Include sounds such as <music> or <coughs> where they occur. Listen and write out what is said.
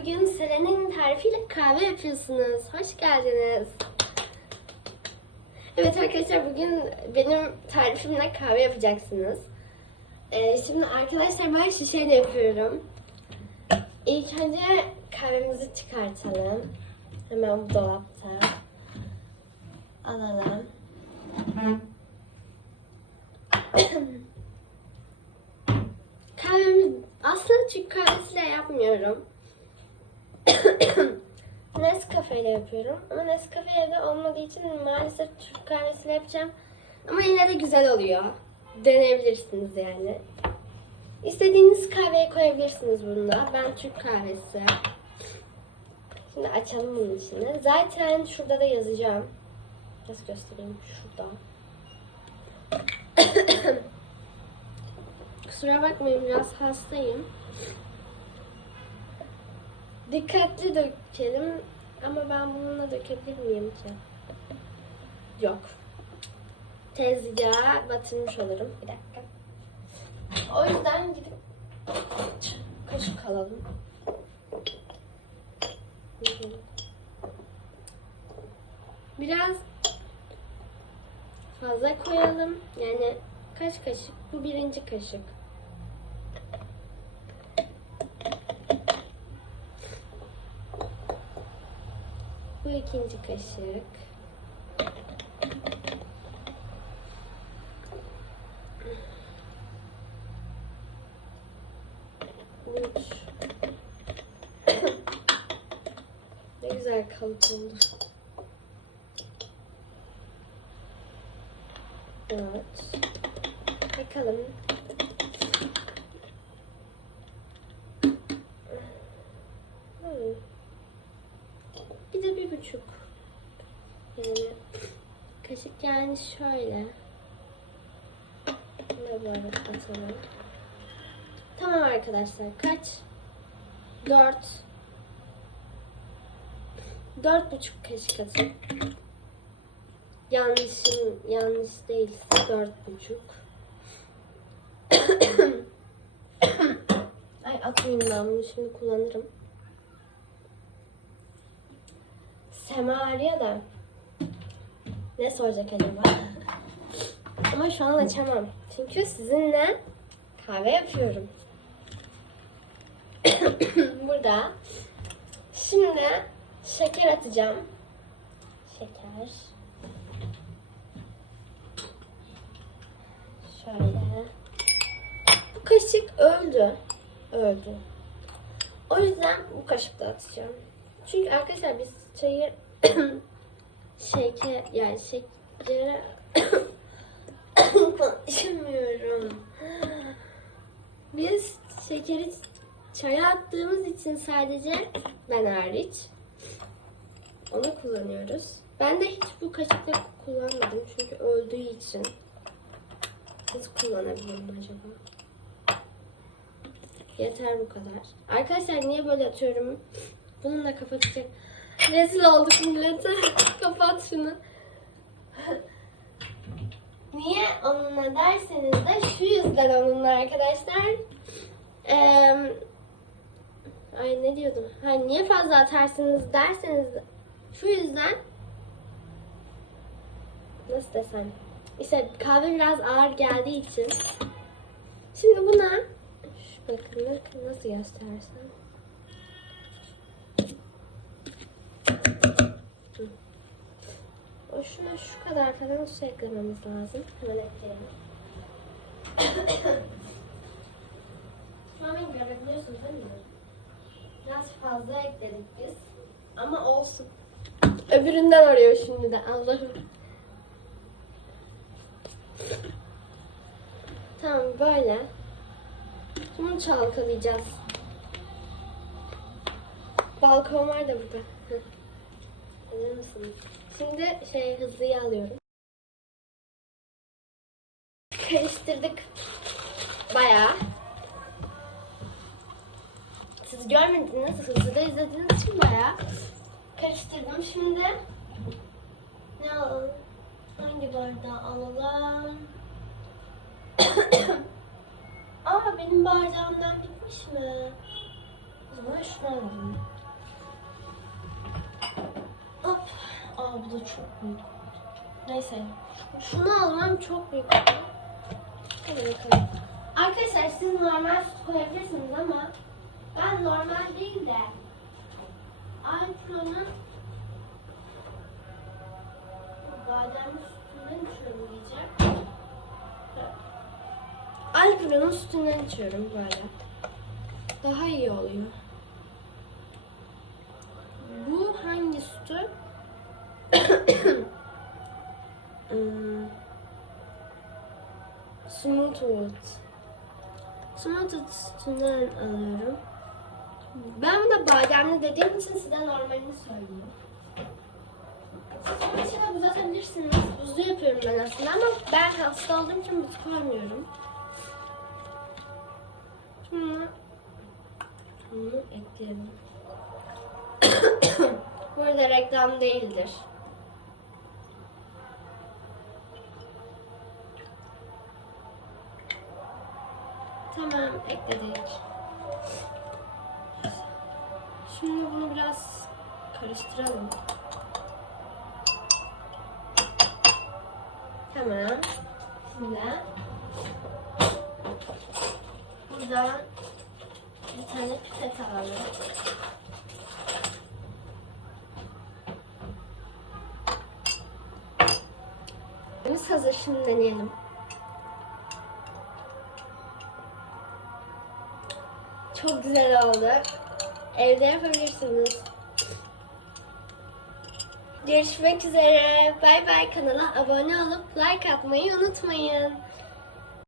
bugün Selen'in tarifiyle kahve yapıyorsunuz. Hoş geldiniz. Evet arkadaşlar bugün benim tarifimle kahve yapacaksınız. Ee, şimdi arkadaşlar ben şişeyle yapıyorum. İlk önce kahvemizi çıkartalım. Hemen bu dolapta. Alalım. <coughs> Kahvemi aslında Türk kahvesiyle yapmıyorum. <coughs> Nescafe ile yapıyorum. Ama Nescafe evde olmadığı için maalesef Türk kahvesiyle yapacağım. Ama yine de güzel oluyor. Deneyebilirsiniz yani. İstediğiniz kahveyi koyabilirsiniz bunda. Ben Türk kahvesi. Şimdi açalım bunun içini. Zaten şurada da yazacağım. Nasıl göstereyim? Şurada. <coughs> Kusura bakmayın biraz hastayım. Dikkatli dökelim ama ben bununla dökebilir miyim ki? Yok. Tezgaha batırmış olurum. Bir dakika. O yüzden gidip kaşık alalım. Biraz fazla koyalım. Yani kaç kaşık? Bu birinci kaşık. Bu ikinci kaşık. Üç. ne güzel kalıp oldu. Dört. Bakalım. Hmm. Bir de bir buçuk. Yani kaşık yani şöyle. Ne böyle atalım. Tamam arkadaşlar kaç? Dört. Dört buçuk kaşık atın. Yanlışım yanlış değilse dört buçuk. <coughs> Ay atmayayım ben bunu şimdi kullanırım. Sema arıyor da. Ne soracak acaba? Ama şu an açamam. Çünkü sizinle kahve yapıyorum. <coughs> Burada. Şimdi şeker atacağım. Şeker. Şöyle. Bu kaşık öldü. Öldü. O yüzden bu kaşıkla atacağım. Çünkü arkadaşlar biz çayı <clears throat> şeker yani şekere <coughs> konuşamıyorum. Biz şekeri çaya attığımız için sadece ben hariç onu kullanıyoruz. Ben de hiç bu kaşıkla kullanmadım çünkü öldüğü için. Nasıl kullanabilirim acaba? Yeter bu kadar. Arkadaşlar niye böyle atıyorum? Bununla kapatacak. Rezil olduk millete. <laughs> Kapat şunu. Niye onunla derseniz de şu yüzden onunla arkadaşlar. Ee, ay ne diyordum? Ha, niye fazla atarsınız derseniz de şu yüzden nasıl desem işte kahve biraz ağır geldiği için şimdi buna şu bakın nasıl göstersem o şuna şu kadar falan su eklememiz lazım. Hemen ekleyelim. Şu an görebiliyorsunuz değil mi? Biraz fazla ekledik biz. Ama olsun. Öbüründen arıyor şimdi de Allah'ım. Tamam böyle. Bunu çalkalayacağız. Balkon var da burada. Şimdi şey hızlıyı alıyorum. Karıştırdık. Bayağı. Siz görmediniz, hızlıda izlediğiniz için bayağı karıştırdım. Şimdi ne alalım? Hangi bardağı alalım? <coughs> Aa benim bardağımdan gitmiş mi? zaman şunu alalım. Bu da çok büyük. Neyse. Şunu almam çok büyük. Hadi bakalım. Arkadaşlar siz normal süt koyabilirsiniz ama ben normal değil de Alpro'nun bademli sütünden içiyorum diyeceğim. Alpro'nun sütünden içiyorum böyle. Daha iyi oluyor. Bu hangi sütü? Smoothwood. Smoothwood sütünden alıyorum. Ben bunu bademli dediğim için size normalini söyleyeyim. Siz içine buz. Buzlu yapıyorum ben aslında ama ben hasta olduğum için buz koymuyorum. Şimdi bunu ekleyelim. <coughs> Burada reklam değildir. Tamam ekledik. Şimdi bunu biraz karıştıralım. Tamam. Şimdi buradan bir tane pipet alalım. Biz hazır şimdi deneyelim. Çok güzel oldu. Evde yapabilirsiniz. Görüşmek üzere. Bay bay kanala abone olup like atmayı unutmayın.